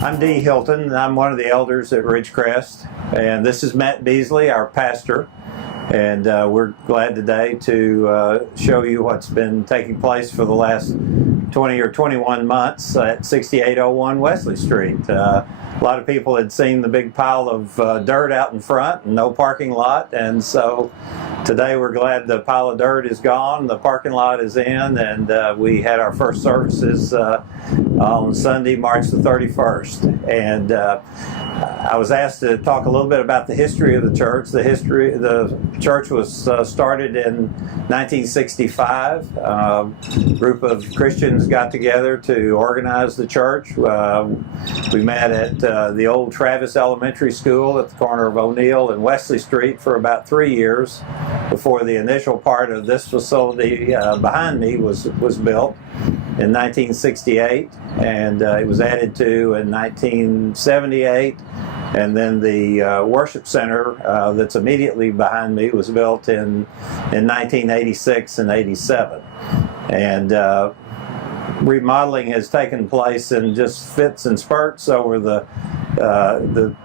I'm Dee Hilton, and I'm one of the elders at Ridgecrest, and this is Matt Beasley, our pastor, and we're glad today to show you what's been taking place for the last 20 or 21 months at 6801 Wesley Street. A lot of people had seen the big pile of dirt out in front and no parking lot, and so today we're glad the pile of dirt is gone, the parking lot is in, and we had our first services on Sunday, March the 31st. And I was asked to talk a little bit about the history of the church. The church was started in 1965. A group of Christians got together to organize the church. We met at the old Travis Elementary School at the corner of O'Neill and Wesley Street for about 3 years before the initial part of this facility behind me was built in 1968, and it was added to in 1978, and then the worship center that's immediately behind me was built in 1986 and 87. And remodeling has taken place in just fits and spurts over the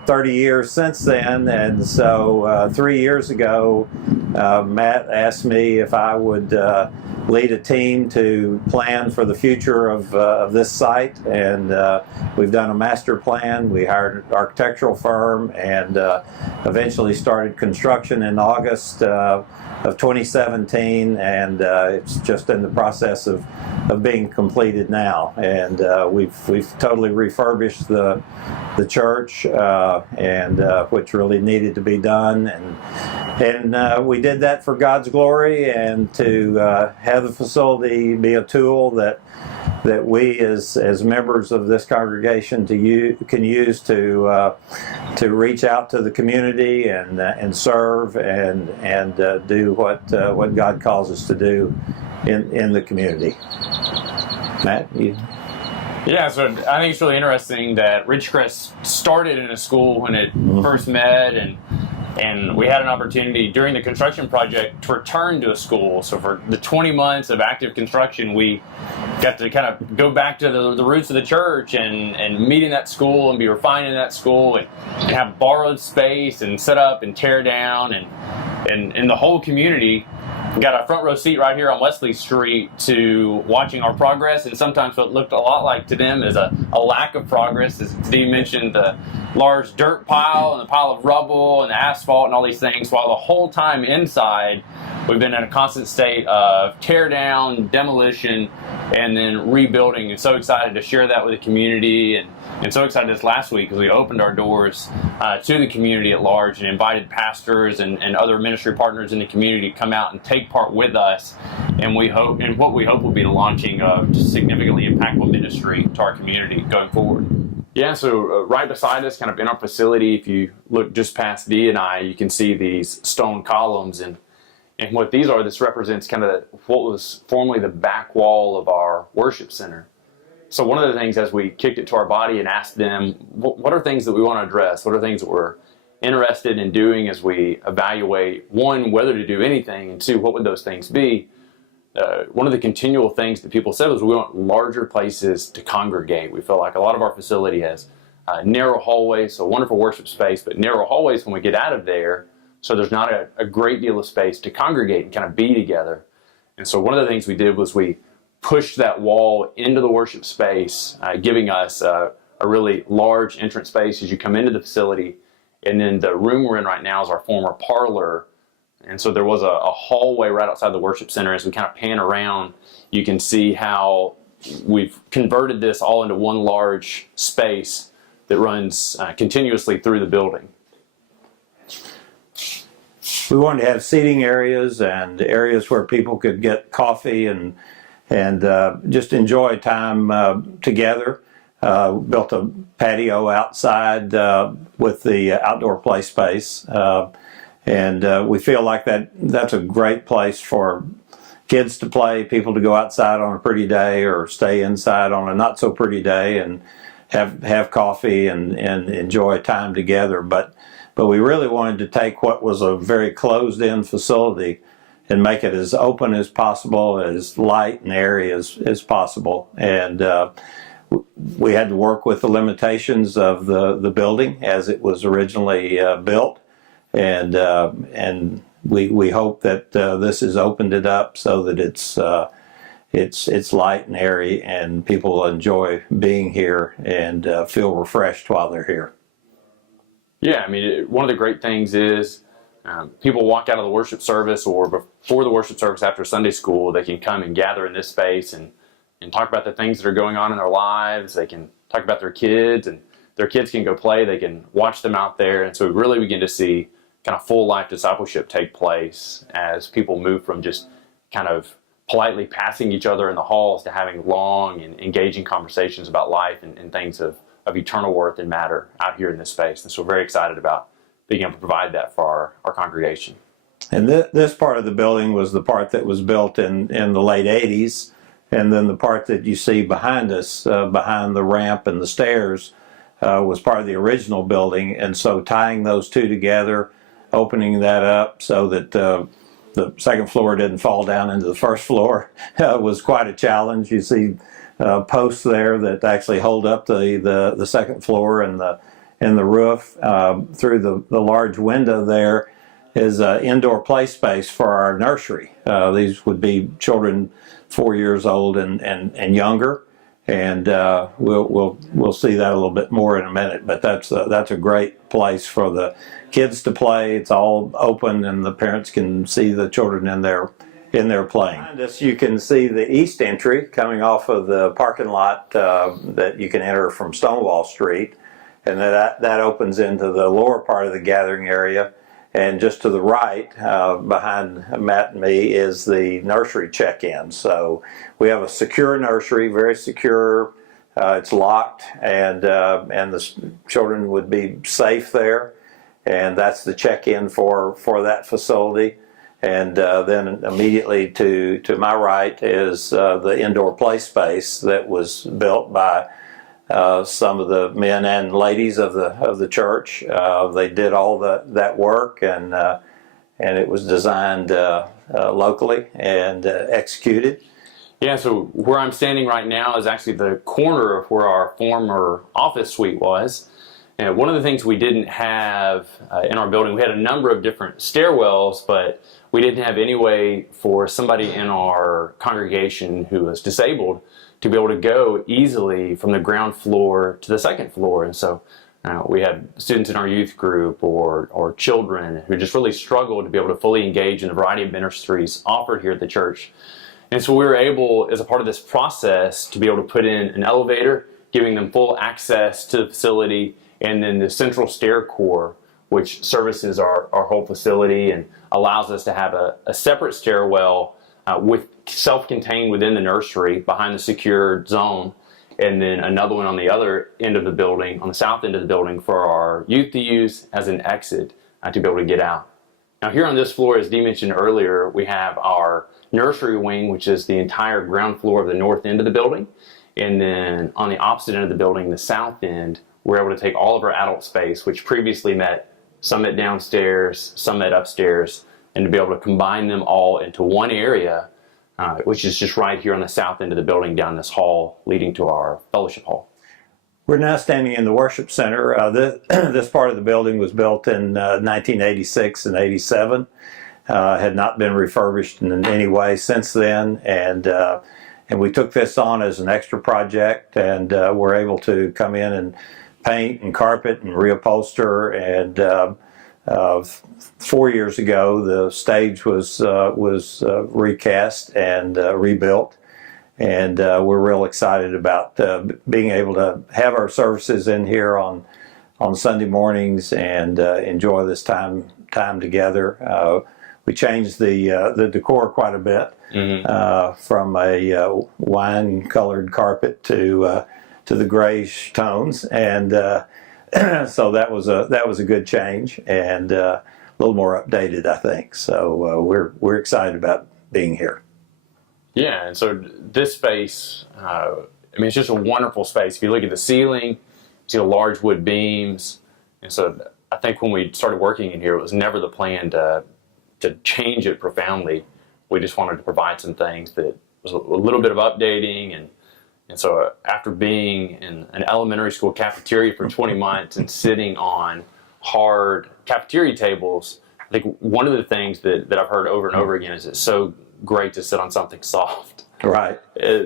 30 years since then, and so 3 years ago Matt asked me if I would lead a team to plan for the future of this site, and we've done a master plan. We hired an architectural firm and eventually started construction in August of 2017, and it's just in the process of being completed now. And we've totally refurbished the church, and which really needed to be done, and we did that for God's glory and to have the facility be a tool that we as members of this congregation can use to reach out to the community and serve and do what God calls us to do in the community. Matt, you? Yeah, so I think it's really interesting that Ridgecrest started in a school when it first met, and we had an opportunity during the construction project to return to a school. So for the 20 months of active construction, we got to kind of go back to the roots of the church and meet in that school and be refined in that school and have borrowed space and set up and tear down, and the whole community got a front row seat right here on Wesley Street to watching our progress, and sometimes what looked a lot like to them is a lack of progress. As Dean mentioned, the large dirt pile and the pile of rubble and the asphalt and all these things, while the whole time inside we've been in a constant state of tear down, demolition, and then rebuilding. And so excited to share that with the community, and so excited this last week as we opened our doors to the community at large and invited pastors and other ministry partners in the community to come out and take part with us. And what we hope will be the launching of just significantly impactful ministry to our community going forward. Yeah, so right beside us, kind of in our facility, if you look just past Dee and I, you can see these stone columns, and what these are, this represents kind of what was formerly the back wall of our worship center. So one of the things, as we kicked it to our body and asked them, what are things that we want to address? What are things that we're interested in doing as we evaluate, one, whether to do anything, and two, what would those things be? One of the continual things that people said was we want larger places to congregate. We feel like a lot of our facility has narrow hallways, so wonderful worship space, but narrow hallways when we get out of there, so there's not a great deal of space to congregate and kind of be together. And so one of the things we did was we pushed that wall into the worship space, giving us a really large entrance space as you come into the facility. And then the room we're in right now is our former parlor. And so there was a hallway right outside the worship center. As we kind of pan around, you can see how we've converted this all into one large space that runs continuously through the building. We wanted to have seating areas and areas where people could get coffee and just enjoy time together. Built a patio outside with the outdoor play space, and we feel like that's a great place for kids to play, people to go outside on a pretty day or stay inside on a not so pretty day and have coffee and enjoy time together. But we really wanted to take what was a very closed-in facility and make it as open as possible, as light and airy as possible. And we had to work with the limitations of the building as it was originally built, and we hope that this has opened it up so that it's light and airy, and people will enjoy being here and feel refreshed while they're here. Yeah, I mean, one of the great things is people walk out of the worship service or before the worship service after Sunday school, they can come and gather in this space and talk about the things that are going on in their lives. They can talk about their kids, and their kids can go play. They can watch them out there. And so we really begin to see kind of full life discipleship take place as people move from just kind of politely passing each other in the halls to having long and engaging conversations about life and things of eternal worth and matter out here in this space. And so we're very excited about being able to provide that for our congregation. And this part of the building was the part that was built in the late 80s. And then the part that you see behind us, behind the ramp and the stairs, was part of the original building. And so tying those two together, opening that up so that the second floor didn't fall down into the first floor was quite a challenge. You see posts there that actually hold up the second floor and the roof. Through the large window there is indoor play space for our nursery. These would be children 4 years old and younger, and we'll see that a little bit more in a minute. But that's a great place for the kids to play. It's all open, and the parents can see the children in there playing. Behind us, you can see the east entry coming off of the parking lot that you can enter from Stonewall Street, and that opens into the lower part of the gathering area. And just to the right, behind Matt and me, is the nursery check-in. So we have a secure nursery, very secure. It's locked, and the children would be safe there. And that's the check-in for that facility. And then immediately to my right is the indoor play space that was built by some of the men and ladies of the church. They did all that work, and it was designed locally and executed. Yeah, so where I'm standing right now is actually the corner of where our former office suite was. And one of the things we didn't have in our building, we had a number of different stairwells, but we didn't have any way for somebody in our congregation who was disabled to be able to go easily from the ground floor to the second floor. And so we had students in our youth group or children who just really struggled to be able to fully engage in a variety of ministries offered here at the church. And so we were able, as a part of this process, to be able to put in an elevator, giving them full access to the facility, and then the central stair core, which services our whole facility and allows us to have a separate stairwell with self-contained within the nursery behind the secured zone, and then another one on the other end of the building, on the south end of the building, for our youth to use as an exit to be able to get out. Now here on this floor, as Dee mentioned earlier, we have our nursery wing, which is the entire ground floor of the north end of the building, and then on the opposite end of the building, the south end, we're able to take all of our adult space, which previously some met downstairs, some met upstairs, and to be able to combine them all into one area, which is just right here on the south end of the building down this hall leading to our fellowship hall. We're now standing in the worship center. This part of the building was built in 1986 and 87. Had not been refurbished in any way since then, and we took this on as an extra project, and we're able to come in and paint and carpet and reupholster. And 4 years ago, the stage was recast and rebuilt, and we're real excited about being able to have our services in here on Sunday mornings and enjoy this time together. We changed the decor quite a bit, from a wine-colored carpet to the grayish tones, and so that was a good change, and a little more updated, I think. So we're excited about being here. Yeah, and so this space, it's just a wonderful space. If you look at the ceiling, you see the large wood beams, and so I think when we started working in here, it was never the plan to change it profoundly. We just wanted to provide some things that was a little bit of updating And so after being in an elementary school cafeteria for 20 months and sitting on hard cafeteria tables, I think one of the things that I've heard over and over again is it's so great to sit on something soft. Right.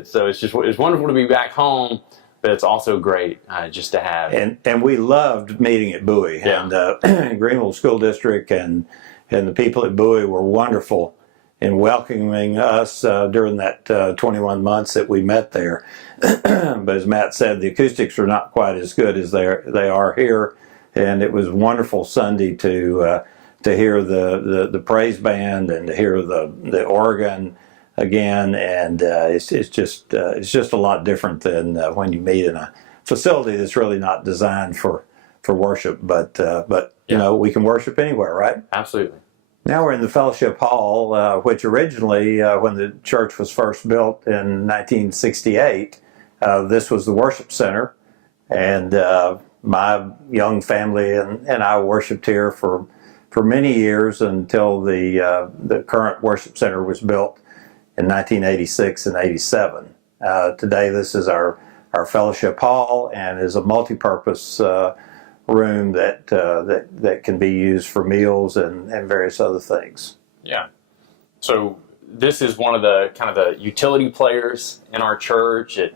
So it's wonderful to be back home, but it's also great just to have. And we loved meeting at Bowie. Yeah. And Greenville School District and the people at Bowie were wonderful in welcoming us during that 21 months that we met there. But as Matt said, the acoustics are not quite as good as they are here. And it was wonderful Sunday to hear the praise band and to hear the organ again, and it's just a lot different than when you meet in a facility that's really not designed for worship. But you know, we can worship anywhere, right? Absolutely. Now we're in the fellowship hall, which originally, when the church was first built in 1968, this was the worship center, and my young family and I worshiped here for many years until the current worship center was built in 1986 and 87. Today this is our fellowship hall and is a multi-purpose room that can be used for meals and various other things. Yeah. So this is one of the kind of the utility players in our church. It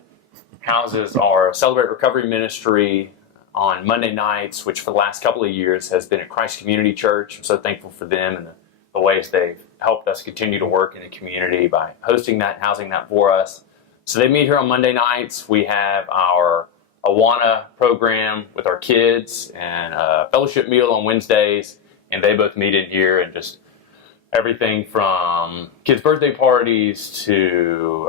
houses our Celebrate Recovery ministry on Monday nights, which for the last couple of years has been at Christ Community Church. I'm so thankful for them and the ways they've helped us continue to work in the community by hosting that, housing that for us. So they meet here on Monday nights. We have our Awana program with our kids and a fellowship meal on Wednesdays, and they both meet in here, and just everything from kids' birthday parties to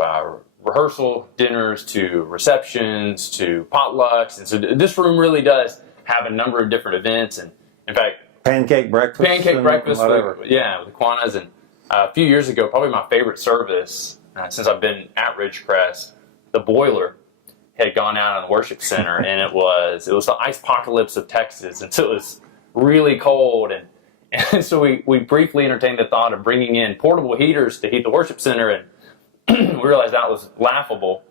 rehearsal dinners to receptions to potlucks. And so this room really does have a number of different events, and in fact, pancake breakfast, with the Kiwanis. And a few years ago, probably my favorite service since I've been at Ridgecrest, the boiler had gone out in the worship center, and it was the ice apocalypse of Texas, and so it was really cold, and so we briefly entertained the thought of bringing in portable heaters to heat the worship center, and we realized that was laughable.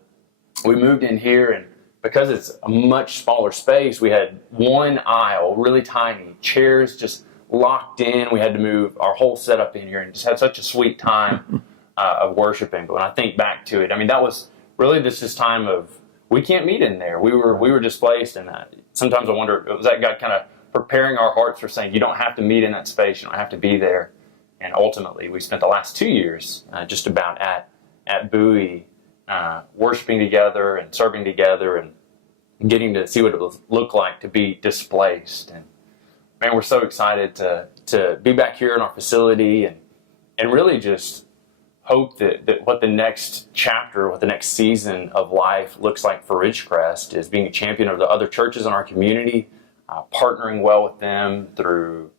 We moved in here, and because it's a much smaller space, we had one aisle, really tiny, chairs just locked in. We had to move our whole setup in here and just had such a sweet time of worshiping. But when I think back to it, I mean, that was really this time of, we can't meet in there. We were displaced, and sometimes I wonder, was that God kind of preparing our hearts for saying, you don't have to meet in that space, you don't have to be there. And ultimately, we spent the last 2 years just about at Bowie, worshiping together and serving together and getting to see what it would look like to be displaced. And man, we're so excited to be back here in our facility and really just hope that what the next chapter, what the next season of life looks like for Ridgecrest is being a champion of the other churches in our community, partnering well with them through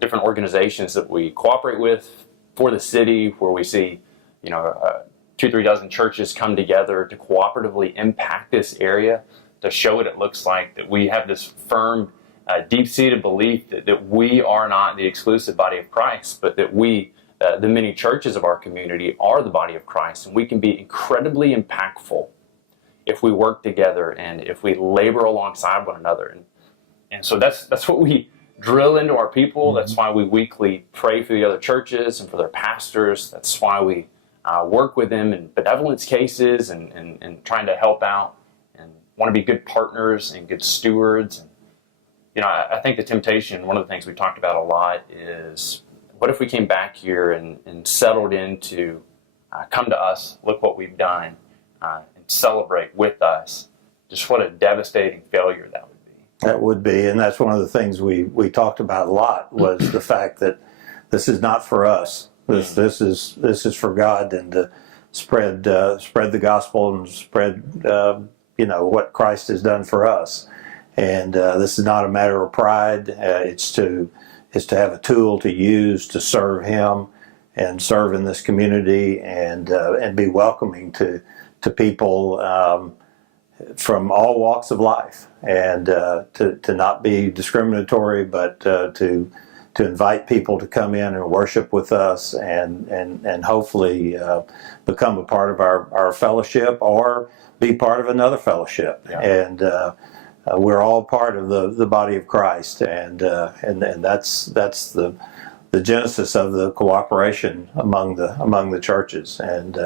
different organizations that we cooperate with for the city, where we see 2-3 dozen churches come together to cooperatively impact this area, to show what it looks like, that we have this firm, deep-seated belief that we are not the exclusive body of Christ, but that we, the many churches of our community, are the body of Christ, and we can be incredibly impactful if we work together and if we labor alongside one another. And so that's what we drill into our people. Mm-hmm. That's why we weekly pray for the other churches and for their pastors. That's why we work with them in benevolence cases and trying to help out and want to be good partners and good stewards. And, I think the temptation, one of the things we talked about a lot is, what if we came back here and settled into, come to us, look what we've done, and celebrate with us. Just what a devastating failure that would be. That would be, and that's one of the things we talked about a lot, was the fact that this is not for us. This is for God, and to spread the gospel and spread what Christ has done for us. And this is not a matter of pride. It's to have a tool to use to serve Him and serve in this community and be welcoming to people from all walks of life, and to not be discriminatory, but to to invite people to come in and worship with us, and hopefully become a part of our fellowship or be part of another fellowship. Yeah. And we're all part of the body of Christ, and that's the genesis of the cooperation among the churches. And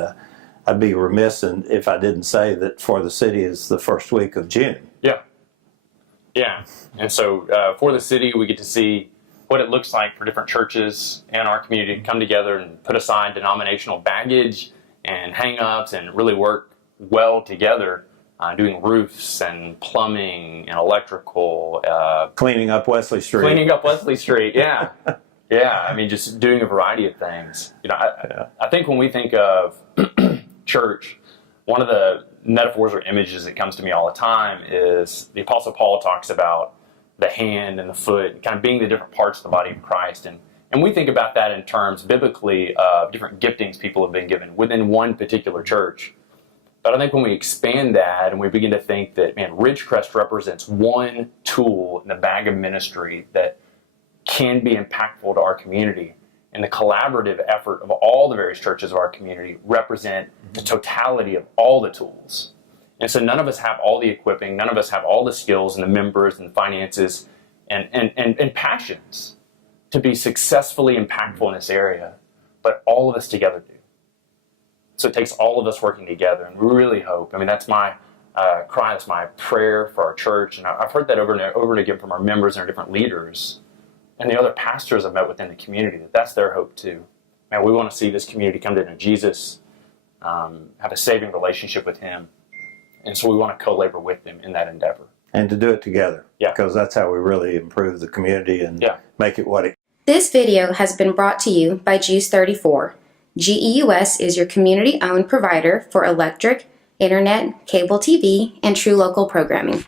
I'd be remiss if I didn't say that For the City is the first week of June. Yeah. Yeah. And so For the City, we get to see what it looks like for different churches in our community to come together and put aside denominational baggage and hang-ups and really work well together, doing roofs and plumbing and electrical. Cleaning up Wesley Street. Cleaning up Wesley Street, yeah. Yeah, I mean, just doing a variety of things. You know, I think when we think of church, one of the metaphors or images that comes to me all the time is the Apostle Paul talks about the hand and the foot kind of being the different parts of the body of Christ. And we think about that in terms biblically of different giftings people have been given within one particular church. But I think when we expand that and we begin to think that, man, Ridgecrest represents one tool in the bag of ministry that can be impactful to our community, and the collaborative effort of all the various churches of our community represent the totality of all the tools. And so none of us have all the equipping, none of us have all the skills and the members and the finances and passions to be successfully impactful in this area, but all of us together do. So it takes all of us working together, and we really hope, I mean, that's my cry, that's my prayer for our church, and I've heard that over and again from our members and our different leaders, and the other pastors I've met within the community, that's their hope too. Man, we want to see this community come to know Jesus, have a saving relationship with Him, and so we want to co-labor with them in that endeavor. And to do it together, Yeah. because that's how we really improve the community and make it what it. This video has been brought to you by Juice 34. GEUS is your community-owned provider for electric, internet, cable TV, and true local programming.